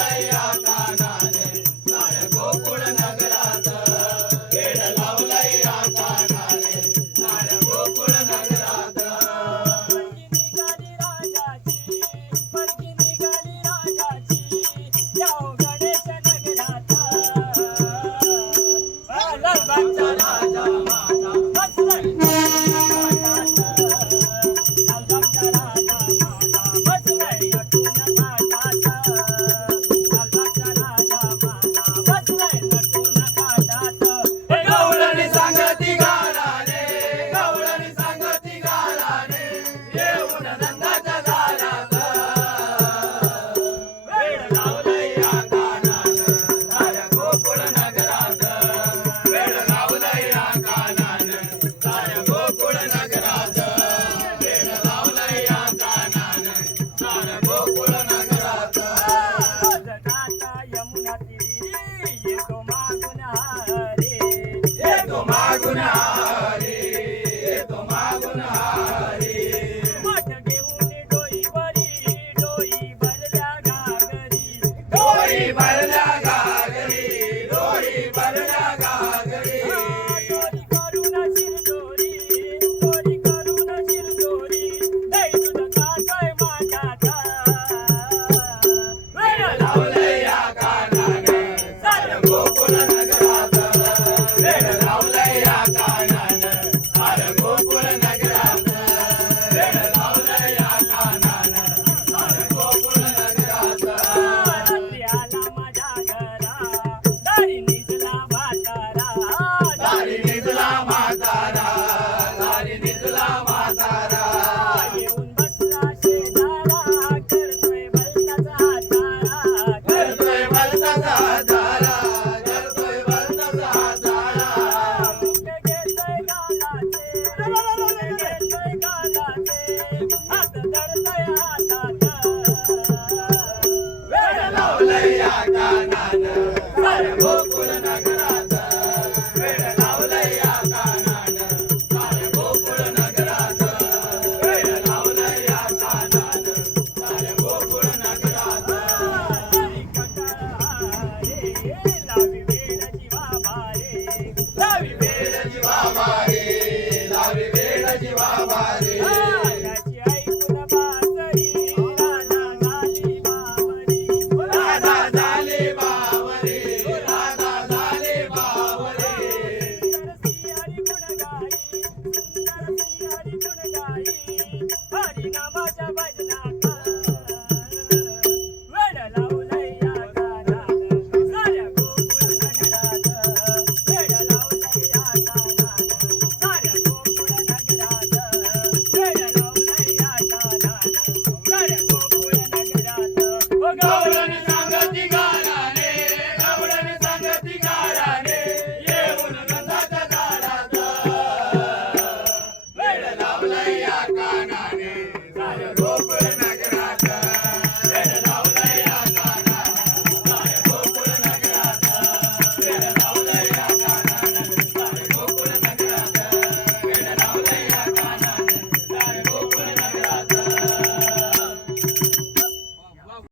लावलया कानाने साऱ्या गोकुळ नगरात वेड लावलया कानाने साऱ्या गोकुळ नगरात परगी निघाली राजाची जाऊ गणेश नगरात लालबागचा राजा माझा बसलाय लालबागचा राजा माझा बसलाय नटून काठात लालबागचा राजा माझा बसलाय नटून काठात गवळणी सांगती गाराने गवळणी सांगती गाराने येऊन नंदाच्या दारात वेड लावलया कानानं साऱ्या गोकुळ नगरात वेड लावलया कानानं साऱ्या गोकुळ नगरात वेड लावलया कानानं साऱ्या गोकुळ नगरात जगात यमुना तीरी येतो मागून हरे येतो मागून हरी येतो मागून हरी मठ घेऊन डोई भरल्या घागरी डोई भरल्या घागरी डोई भरल्या घागरी चोरी करून शिरजोरी चोरी करून शिरजोरी लई तुझं काकाय माझ्यात वेड लावलया कानानं साऱ्या गोकुळ नगरात वेड लावलया कानानं साऱ्या गोकुळ नगरात वेड लावलया कानानं साऱ्या गोकुळ नगरात रात्री आला माझ्या घरा दारी निजला म्हातारा दारी निजला म्हातारा दारी निजला म्हातारा येऊन बसला शेजारा करतोय भलताचा हातारा करतोय भलताचा हातारा करतोय भलताचा हातारा घेतोय गालाचे हात धरतोय हातात वेड लावलया कानानं साऱ्या गोकुळ नगरात वेड लावलया कानानं साऱ्या गोकुळ नगरात वेड लावलया कानानं साऱ्या गोकुळ नगरात तरी कंटाळा रे लावी वेड जीवा भारे लावी वेड जीवा भारी लावी वेड जीवा भारी त्याची ऐकून बासरी राधा झाली बावरी राधा झाली बावरी राधा झाली बावरी सुंदर हरी गुण गाई हरी नामाच्या भजनात वेड लावलया कानानं साऱ्या गोकुळ नगरात वेड लावलया कानानं साऱ्या गोकुळ नगरात वेड लावलया कानानं साऱ्या गोकुळ नगरात ओ गवळणी